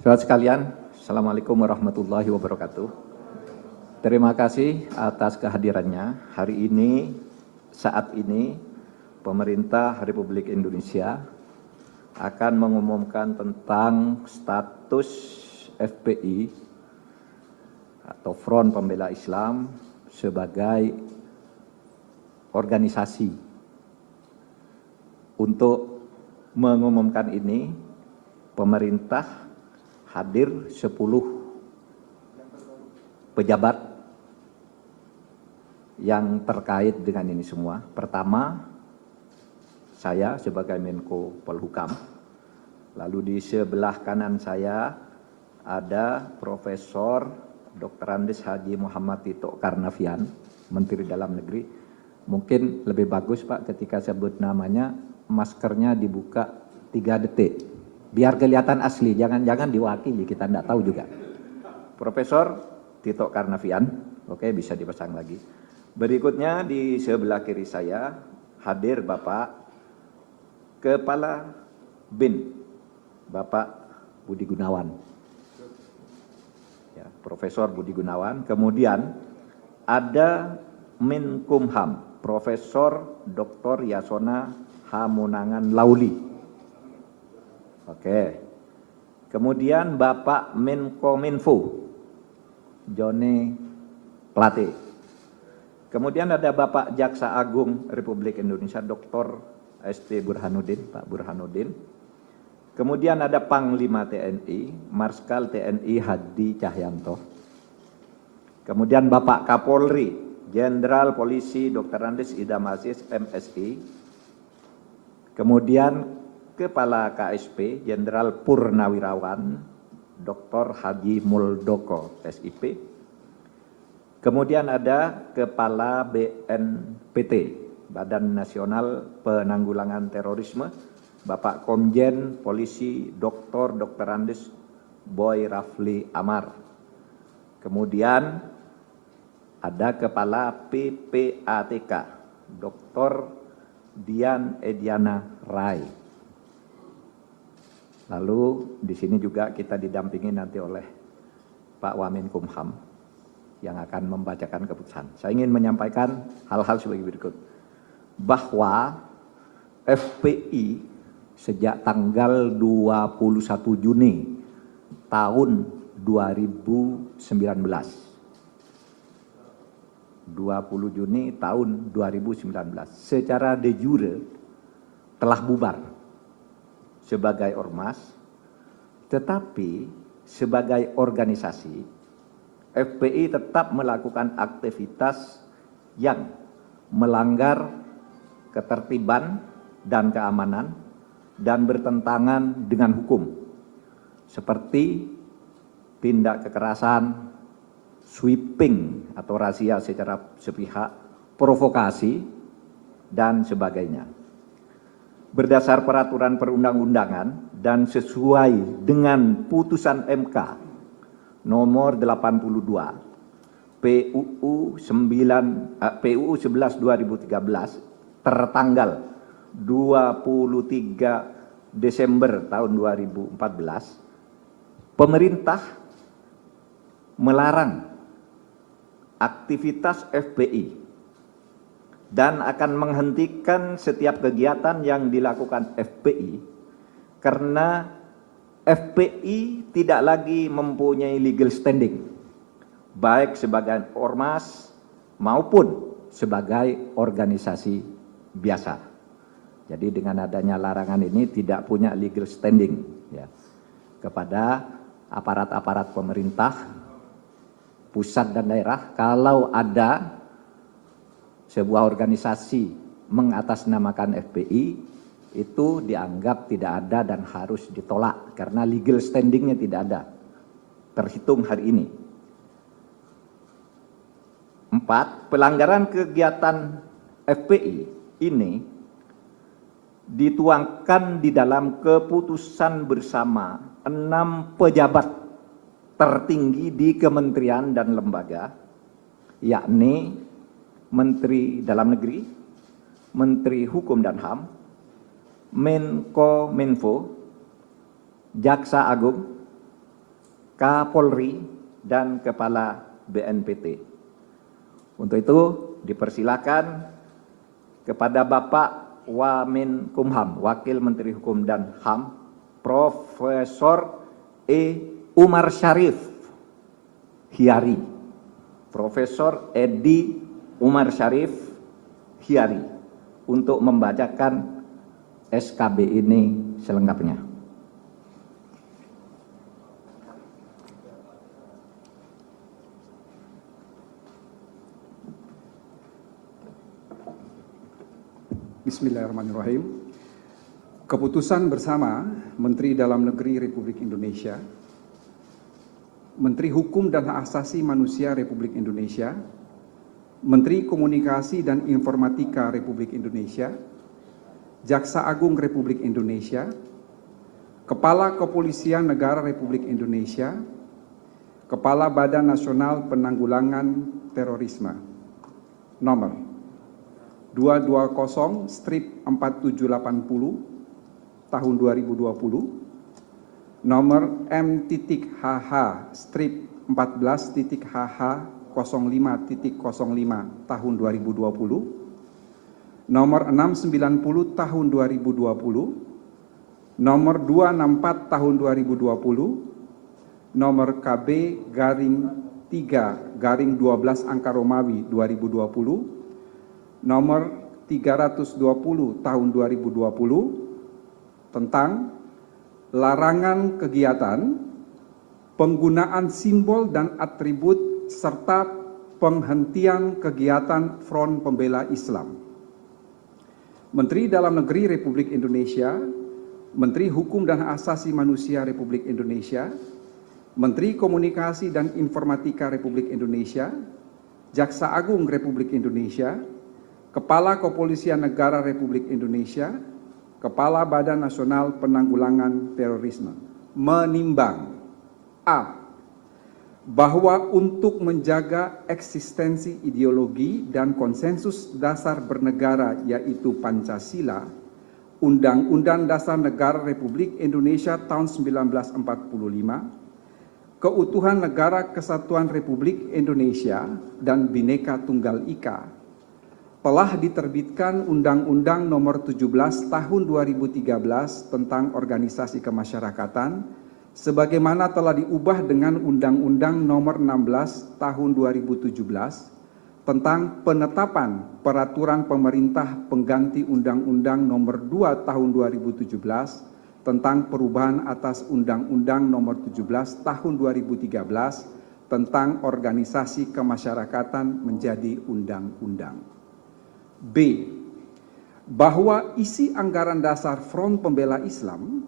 Saudara sekalian, Assalamualaikum warahmatullahi wabarakatuh. Terima kasih atas kehadirannya. Hari ini, saat ini, pemerintah Republik Indonesia akan mengumumkan tentang status FPI atau Front Pembela Islam sebagai organisasi. Untuk mengumumkan ini, pemerintah hadir 10 pejabat yang terkait dengan ini semua. Pertama, saya sebagai Menko Polhukam. Lalu di sebelah kanan saya ada Profesor Dr. Andes Haji Muhammad Tito Karnavian, Menteri Dalam Negeri. Mungkin lebih bagus Pak ketika sebut namanya, maskernya dibuka 3 detik. Biar kelihatan asli, jangan diwakili, kita tidak tahu juga. Profesor Tito Karnavian, oke, bisa dipasang lagi. Berikutnya di sebelah kiri saya hadir Bapak Kepala BIN, Bapak Budi Gunawan. Ya, Profesor Budi Gunawan. Kemudian ada Menkumham, Profesor Dr. Yasona Hamunangan Lauli. Oke. Kemudian Bapak Menkominfo, Joni Plate. Kemudian ada Bapak Jaksa Agung Republik Indonesia, Dr. ST Burhanuddin, Pak Burhanuddin. Kemudian ada Panglima TNI, Marskal TNI Hadi Cahyanto. Kemudian Bapak Kapolri, Jenderal Polisi Dr. Andes Idham Aziz, MSI. Kemudian Kepala KSP Jenderal Purnawirawan Dr. Haji Muldoko, SIP. Kemudian ada Kepala BNPT, Badan Nasional Penanggulangan Terorisme, Bapak Komjen Polisi Dr. Andes Boy Rafli Amar. Kemudian ada Kepala PPATK, Dr. Dian Ediana Rai. Lalu di sini juga kita didampingi nanti oleh Pak Wamenkumham yang akan membacakan keputusan. Saya ingin menyampaikan hal-hal sebagai berikut. Bahwa FPI sejak tanggal 21 Juni tahun 2019. 20 Juni tahun 2019 secara de jure telah bubar sebagai ormas, tetapi sebagai organisasi, FPI tetap melakukan aktivitas yang melanggar ketertiban dan keamanan dan bertentangan dengan hukum, seperti tindak kekerasan, sweeping atau razia secara sepihak, provokasi, dan sebagainya. Berdasar peraturan perundang-undangan dan sesuai dengan putusan MK nomor 82 PUU 11/2013 tertanggal 23 Desember tahun 2014, pemerintah melarang aktivitas FPI dan akan menghentikan setiap kegiatan yang dilakukan FPI karena FPI tidak lagi mempunyai legal standing, baik sebagai ormas maupun sebagai organisasi biasa. Jadi dengan adanya larangan ini tidak punya legal standing ya, kepada aparat-aparat pemerintah, pusat dan daerah. Kalau ada sebuah organisasi mengatasnamakan FPI, itu dianggap tidak ada dan harus ditolak karena legal standingnya tidak ada, terhitung hari ini. 4. Pelanggaran kegiatan FPI ini dituangkan di dalam keputusan bersama 6 pejabat tertinggi di kementerian dan lembaga, yakni Menteri Dalam Negeri, Menteri Hukum dan HAM, Menkominfo, Jaksa Agung, Kapolri, dan Kepala BNPT. Untuk itu dipersilakan kepada Bapak Wamenkumham, Wakil Menteri Hukum dan HAM, Profesor Umar Syarif Hiari, Profesor Edi Umar Syarif Hiari, untuk membacakan SKB ini selengkapnya. Bismillahirrahmanirrahim. Keputusan bersama Menteri Dalam Negeri Republik Indonesia, Menteri Hukum dan Hak Asasi Manusia Republik Indonesia, Menteri Komunikasi dan Informatika Republik Indonesia, Jaksa Agung Republik Indonesia, Kepala Kepolisian Negara Republik Indonesia, Kepala Badan Nasional Penanggulangan Terorisme, nomor 220/4780 tahun 2020, nomor M.14.HH/05.05 tahun 2020, nomor 690 tahun 2020, nomor 264 tahun 2020, nomor KB-3/12 angka Romawi 2020, nomor 320 tahun 2020 tentang larangan kegiatan, penggunaan simbol dan atribut serta penghentian kegiatan Front Pembela Islam. Menteri Dalam Negeri Republik Indonesia, Menteri Hukum dan Hak Asasi Manusia Republik Indonesia, Menteri Komunikasi dan Informatika Republik Indonesia, Jaksa Agung Republik Indonesia, Kepala Kepolisian Negara Republik Indonesia, Kepala Badan Nasional Penanggulangan Terorisme, menimbang A. Bahwa untuk menjaga eksistensi ideologi dan konsensus dasar bernegara yaitu Pancasila, Undang-Undang Dasar Negara Republik Indonesia tahun 1945, keutuhan Negara Kesatuan Republik Indonesia dan Bhinneka Tunggal Ika, telah diterbitkan Undang-Undang Nomor 17 Tahun 2013 tentang Organisasi Kemasyarakatan, sebagaimana telah diubah dengan Undang-Undang Nomor 16 Tahun 2017 tentang penetapan peraturan pemerintah pengganti Undang-Undang Nomor 2 Tahun 2017 tentang perubahan atas Undang-Undang Nomor 17 Tahun 2013 tentang Organisasi Kemasyarakatan menjadi undang-undang. B. Bahwa isi anggaran dasar Front Pembela Islam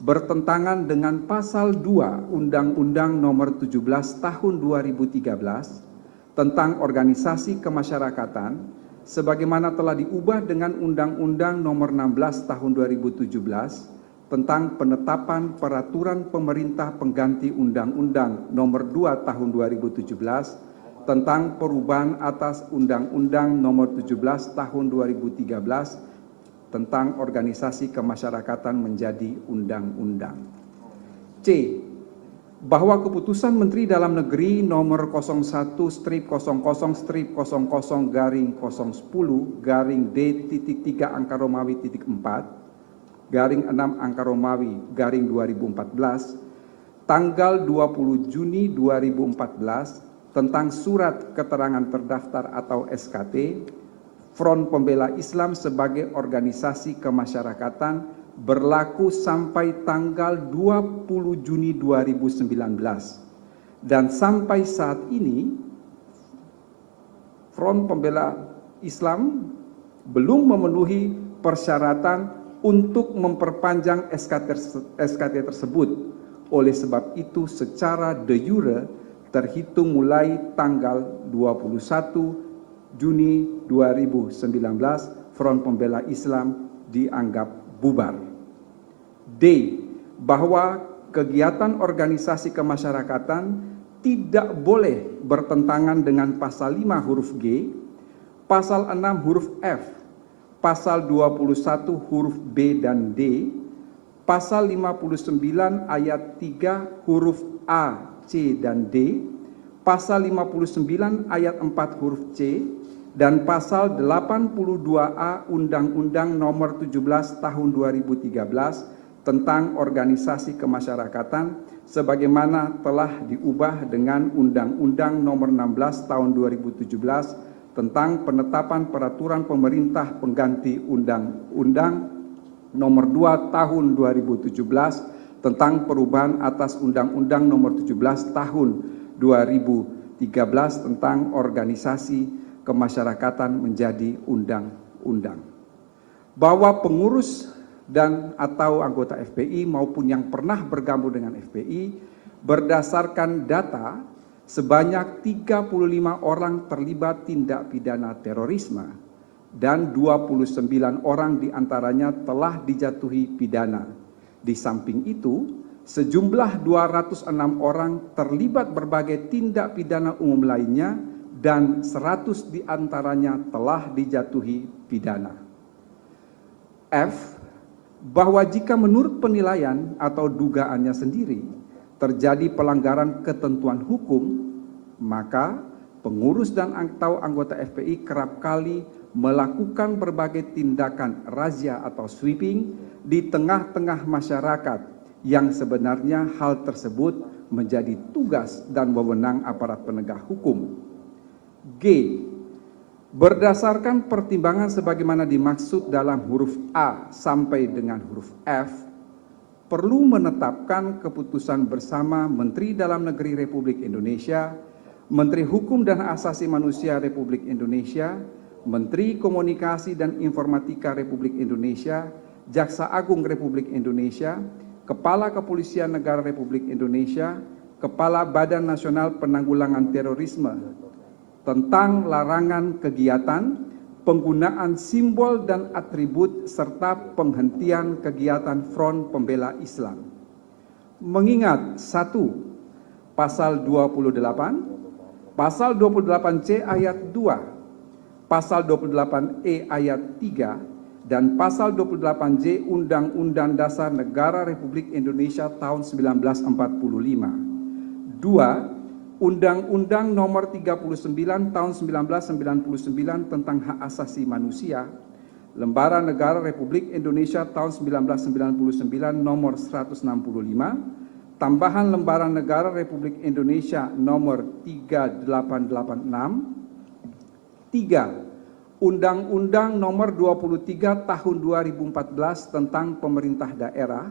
bertentangan dengan pasal 2 Undang-Undang Nomor 17 Tahun 2013 tentang Organisasi Kemasyarakatan sebagaimana telah diubah dengan Undang-Undang Nomor 16 Tahun 2017 tentang penetapan peraturan pemerintah pengganti Undang-Undang Nomor 2 Tahun 2017 tentang perubahan atas Undang-Undang Nomor 17 Tahun 2013 tentang Organisasi Kemasyarakatan menjadi undang-undang. C. Bahwa keputusan Menteri Dalam Negeri Nomor 01/00/010/D.3 angka Romawi .4 /6 angka Romawi /2014 tanggal 20 Juni 2014 tentang Surat Keterangan Terdaftar atau SKT Front Pembela Islam sebagai organisasi kemasyarakatan berlaku sampai tanggal 20 Juni 2019 dan sampai saat ini Front Pembela Islam belum memenuhi persyaratan untuk memperpanjang SKT tersebut. Oleh sebab itu secara de jure terhitung mulai tanggal 21 Juni 2019, Front Pembela Islam dianggap bubar. D. Bahwa kegiatan organisasi kemasyarakatan tidak boleh bertentangan dengan pasal 5 huruf G, pasal 6 huruf F, pasal 21 huruf B dan D, pasal 59 ayat 3 huruf A C, dan D, Pasal 59 ayat 4 huruf C, dan Pasal 82A Undang-Undang Nomor 17 Tahun 2013 tentang Organisasi Kemasyarakatan sebagaimana telah diubah dengan Undang-Undang Nomor 16 Tahun 2017 tentang penetapan peraturan pemerintah pengganti Undang-Undang Nomor 2 Tahun 2017 tentang perubahan atas Undang-Undang Nomor 17 Tahun 2013 tentang organisasi kemasyarakatan menjadi undang-undang. Bahwa pengurus dan atau anggota FPI maupun yang pernah bergabung dengan FPI berdasarkan data sebanyak 35 orang terlibat tindak pidana terorisme dan 29 orang diantaranya telah dijatuhi pidana. Di samping itu, sejumlah 206 orang terlibat berbagai tindak pidana umum lainnya dan 100 diantaranya telah dijatuhi pidana. F, bahwa jika menurut penilaian atau dugaannya sendiri terjadi pelanggaran ketentuan hukum, maka pengurus dan atau anggota FPI kerap kali melakukan berbagai tindakan razia atau sweeping di tengah-tengah masyarakat yang sebenarnya hal tersebut menjadi tugas dan wewenang aparat penegak hukum. G, berdasarkan pertimbangan sebagaimana dimaksud dalam huruf A sampai dengan huruf F, perlu menetapkan keputusan bersama Menteri Dalam Negeri Republik Indonesia, Menteri Hukum dan Asasi Manusia Republik Indonesia, Menteri Komunikasi dan Informatika Republik Indonesia, Jaksa Agung Republik Indonesia, Kepala Kepolisian Negara Republik Indonesia, Kepala Badan Nasional Penanggulangan Terorisme tentang larangan kegiatan, penggunaan simbol dan atribut serta penghentian kegiatan Front Pembela Islam. Mengingat 1. Pasal 28, Pasal 28C ayat 2, Pasal 28E ayat 3, dan Pasal 28J Undang-Undang Dasar Negara Republik Indonesia tahun 1945. 2. Undang-Undang Nomor 39 tahun 1999 tentang Hak Asasi Manusia, Lembaran Negara Republik Indonesia tahun 1999 Nomor 165, tambahan Lembaran Negara Republik Indonesia Nomor 3886. 3. Undang-Undang Nomor 23 Tahun 2014 tentang Pemerintah Daerah,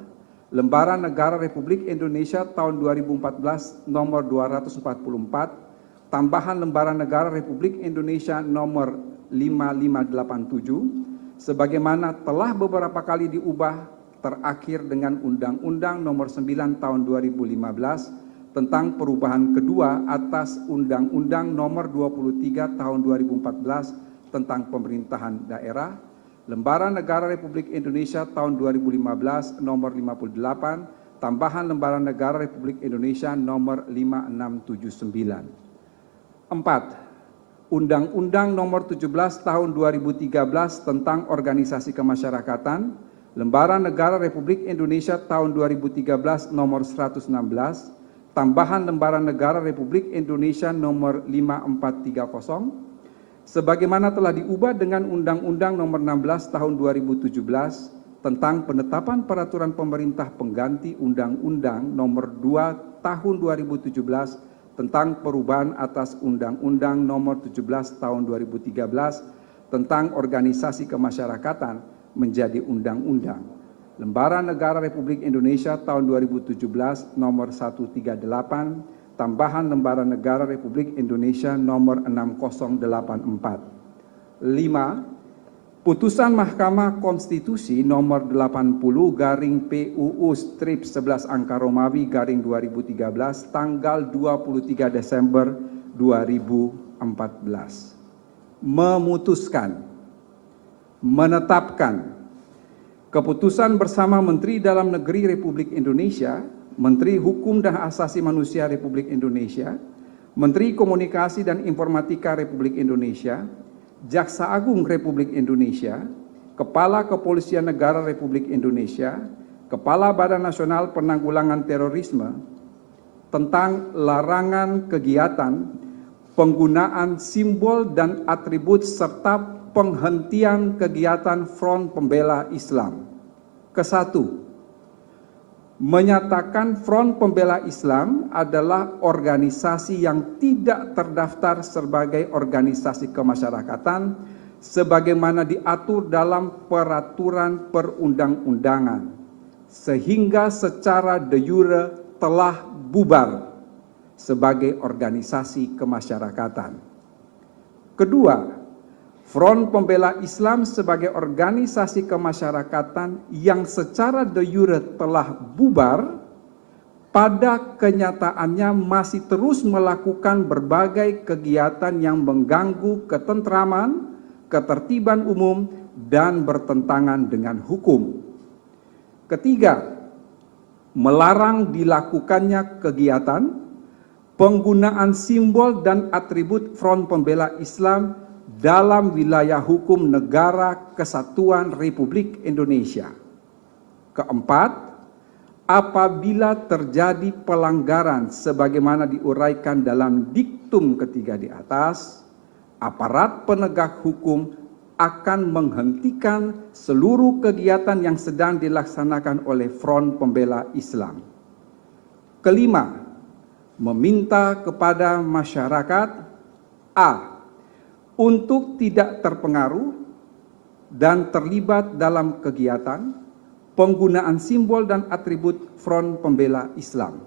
Lembaran Negara Republik Indonesia tahun 2014 Nomor 244, tambahan Lembaran Negara Republik Indonesia Nomor 5587, sebagaimana telah beberapa kali diubah terakhir dengan Undang-Undang Nomor 9 Tahun 2015 tentang perubahan kedua atas Undang-Undang Nomor 23 Tahun 2014 tentang pemerintahan daerah, Lembaran Negara Republik Indonesia tahun 2015 nomor 58, tambahan Lembaran Negara Republik Indonesia nomor 5679. 4. Undang-Undang Nomor 17 Tahun 2013 tentang Organisasi Kemasyarakatan, Lembaran Negara Republik Indonesia tahun 2013 nomor 116, tambahan Lembaran Negara Republik Indonesia nomor 5430, sebagaimana telah diubah dengan Undang-Undang Nomor 16 Tahun 2017 tentang penetapan peraturan pemerintah pengganti Undang-Undang Nomor 2 Tahun 2017 tentang perubahan atas Undang-Undang Nomor 17 Tahun 2013 tentang Organisasi Kemasyarakatan menjadi undang-undang. Lembaran Negara Republik Indonesia tahun 2017 Nomor 138, tambahan Lembaran Negara Republik Indonesia nomor 6084. 5. Putusan Mahkamah Konstitusi nomor 80/PUU/11 tanggal 23 Desember 2014 memutuskan, menetapkan keputusan bersama Menteri Dalam Negeri Republik Indonesia, Menteri Hukum dan Asasi Manusia Republik Indonesia, Menteri Komunikasi dan Informatika Republik Indonesia, Jaksa Agung Republik Indonesia, Kepala Kepolisian Negara Republik Indonesia, Kepala Badan Nasional Penanggulangan Terorisme, tentang larangan kegiatan, penggunaan simbol dan atribut serta penghentian kegiatan Front Pembela Islam. Kesatu, menyatakan Front Pembela Islam adalah organisasi yang tidak terdaftar sebagai organisasi kemasyarakatan sebagaimana diatur dalam peraturan perundang-undangan, sehingga secara de jure telah bubar sebagai organisasi kemasyarakatan. Kedua, Front Pembela Islam sebagai organisasi kemasyarakatan yang secara de jure telah bubar, pada kenyataannya masih terus melakukan berbagai kegiatan yang mengganggu ketentraman, ketertiban umum, dan bertentangan dengan hukum. Ketiga, melarang dilakukannya kegiatan, penggunaan simbol dan atribut Front Pembela Islam dalam wilayah hukum Negara Kesatuan Republik Indonesia. Keempat, apabila terjadi pelanggaran sebagaimana diuraikan dalam diktum ketiga di atas, aparat penegak hukum akan menghentikan seluruh kegiatan yang sedang dilaksanakan oleh Front Pembela Islam. Kelima, meminta kepada masyarakat A, untuk tidak terpengaruh dan terlibat dalam kegiatan penggunaan simbol dan atribut Front Pembela Islam.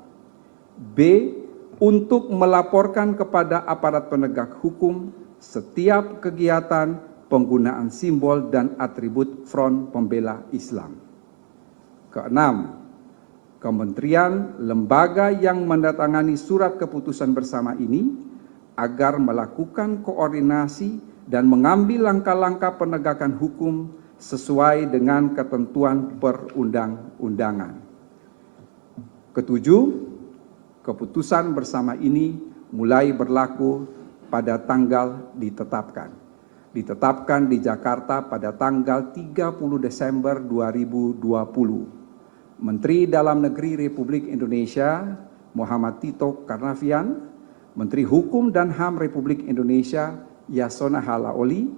B, untuk melaporkan kepada aparat penegak hukum setiap kegiatan penggunaan simbol dan atribut Front Pembela Islam. Keenam, kementerian, lembaga yang mendatangani surat keputusan bersama ini agar melakukan koordinasi dan mengambil langkah-langkah penegakan hukum sesuai dengan ketentuan perundang-undangan. Ketujuh, keputusan bersama ini mulai berlaku pada tanggal ditetapkan di Jakarta pada tanggal 30 Desember 2020. Menteri Dalam Negeri Republik Indonesia Muhammad Tito Karnavian, Menteri Hukum dan HAM Republik Indonesia Yasona Halaoli,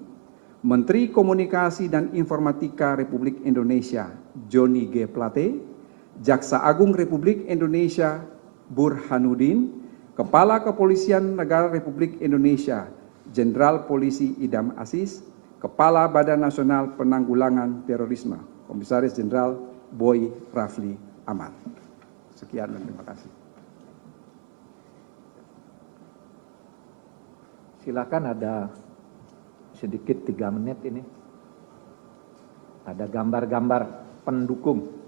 Menteri Komunikasi dan Informatika Republik Indonesia Johnny G. Plate, Jaksa Agung Republik Indonesia Burhanuddin, Kepala Kepolisian Negara Republik Indonesia Jenderal Polisi Idam Aziz, Kepala Badan Nasional Penanggulangan Terorisme Komisaris Jenderal Boy Rafli Ahmad. Sekian dan terima kasih. Silakan, ada sedikit 3 menit ini. Ada gambar-gambar pendukung.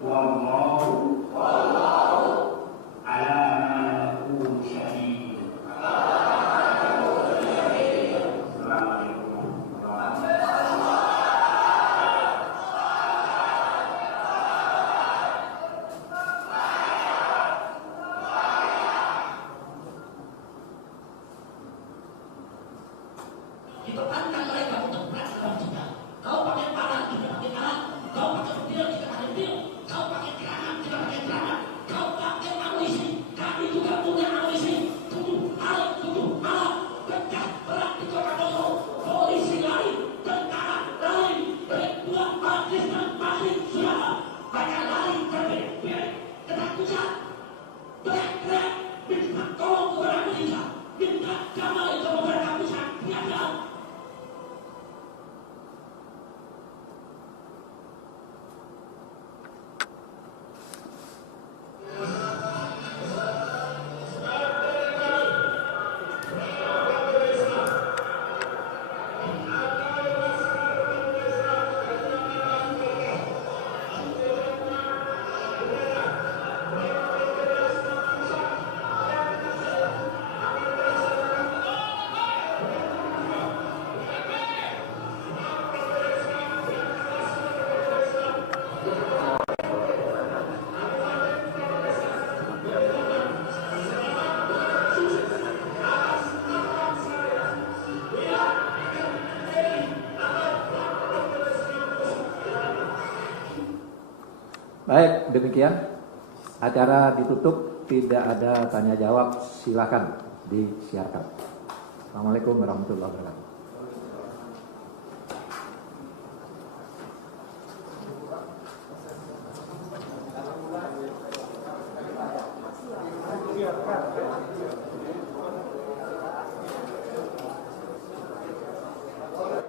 Wallahu ala ma yaqulu syahid. Assalamualaikum warahmatullahi wabarakatuh. Itu kan mereka untuk Baik, demikian acara ditutup, tidak ada tanya jawab, silakan disiarkan. Assalamualaikum warahmatullahi wabarakatuh. Silakan.